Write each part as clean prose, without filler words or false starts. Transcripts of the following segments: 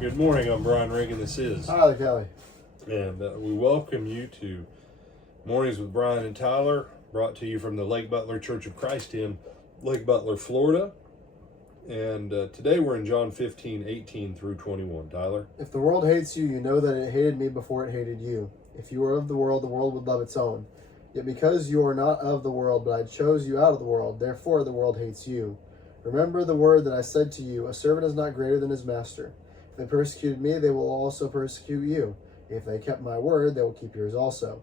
Good morning, I'm Brian Reagan, this is. Hi, Kelly. And we welcome you to Mornings with Brian and Tyler, brought to you from the Lake Butler Church of Christ in Lake Butler, Florida. And today we're in John 15:18 through 21. Tyler? If the world hates you, you know that it hated me before it hated you. If you were of the world would love its own. Yet because you are not of the world, but I chose you out of the world, therefore the world hates you. Remember the word that I said to you, a servant is not greater than his master. If they persecuted me, they will also persecute you. If they kept my word, they will keep yours also.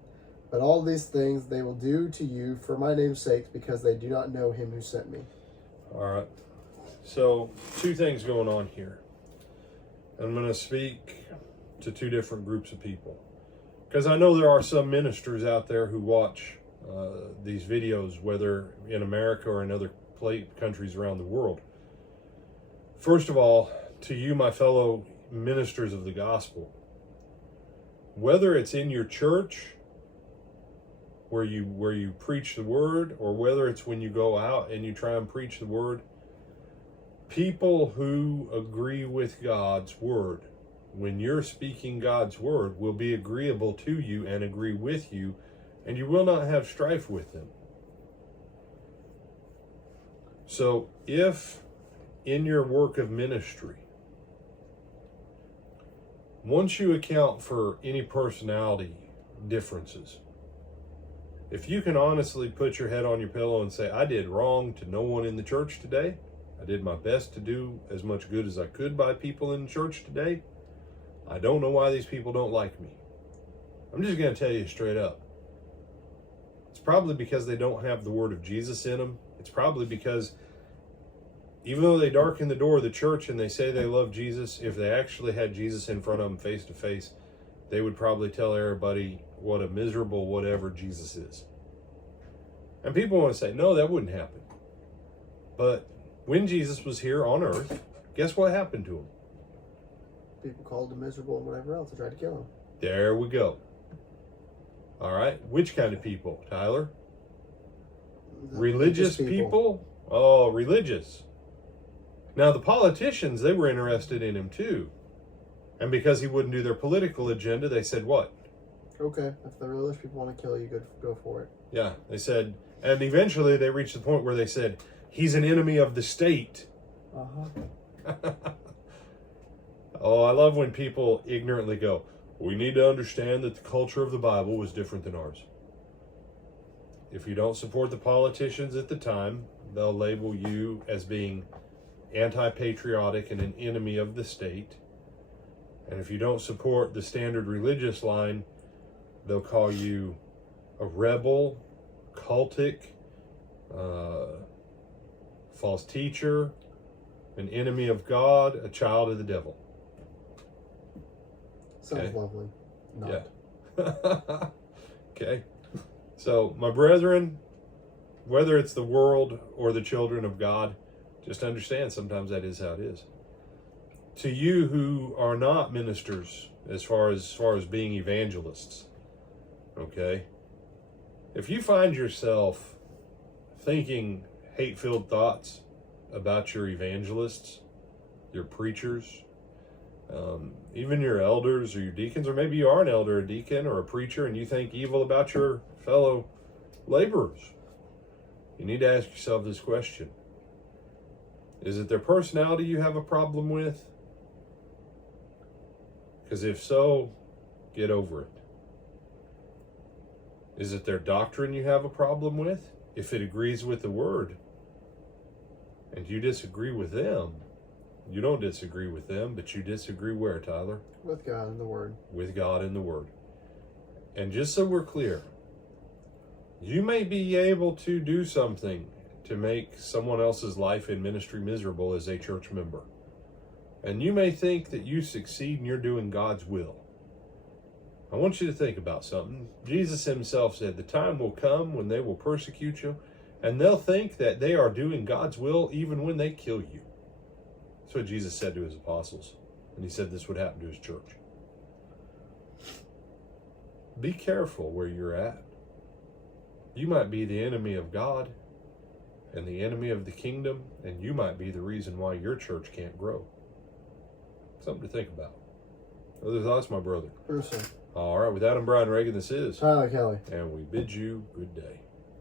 But all these things they will do to you for my name's sake, because they do not know him who sent me. All right. So, two things going on here. I'm going to speak to two different groups of people, because I know there are some ministers out there who watch these videos, whether in America or in other countries around the world. First of all, to you, my fellow ministers of the gospel, whether it's in your church where you preach the word, or whether it's when you go out and you try and preach the word, people who agree with God's word, when you're speaking God's word, will be agreeable to you and agree with you, and you will not have strife with them. So if in your work of ministry, once you account for any personality differences, if you can honestly put your head on your pillow and say, I did wrong to no one in the church today, I did my best to do as much good as I could by people in the church today, I don't know why these people don't like me. I'm just going to tell you straight up. It's probably because they don't have the word of Jesus in them. It's probably because even though they darken the door of the church and they say they love Jesus, if they actually had Jesus in front of them face to face, they would probably tell everybody what a miserable whatever Jesus is. And people want to say, no, that wouldn't happen. But when Jesus was here on earth, guess what happened to him? People called him miserable and whatever else. They tried to kill him. There we go. All right. Which kind of people, Tyler? Religious people? Oh, religious. Now, the politicians, they were interested in him too. And because he wouldn't do their political agenda, they said what? Okay, if the religious people want to kill you, go for it. Yeah, they said, and eventually they reached the point where they said, he's an enemy of the state. Uh-huh. Oh, I love when people ignorantly go, we need to understand that the culture of the Bible was different than ours. If you don't support the politicians at the time, they'll label you as being anti-patriotic and an enemy of the state. And if you don't support the standard religious line, they'll call you a rebel, cultic, false teacher, an enemy of God, a child of the devil. Sounds lovely. Not. Yeah. Okay. So, my brethren, whether it's the world or the children of God, just understand sometimes that is how it is. To you who are not ministers, as far as being evangelists, okay? If you find yourself thinking hate-filled thoughts about your evangelists, your preachers, even your elders or your deacons, or maybe you are an elder, a deacon, or a preacher, and you think evil about your fellow laborers, you need to ask yourself this question. Is it their personality you have a problem with? Because if so, get over it. Is it their doctrine you have a problem with? If it agrees with the word and you disagree with them, you don't disagree with them, but you disagree where, Tyler? With God and the word. With God and the word. And just so we're clear, you may be able to do something to make someone else's life in ministry miserable as a church member. And you may think that you succeed and you're doing God's will. I want you to think about something. Jesus himself said, the time will come when they will persecute you, and they'll think that they are doing God's will even when they kill you. That's what Jesus said to his apostles. And he said this would happen to his church. Be careful where you're at. You might be the enemy of God and the enemy of the kingdom, and you might be the reason why your church can't grow. Something to think about. Other thoughts, my brother? Person. All right, with Adam, Brian, Reagan, this is Tyler Kelly. and we bid you good day.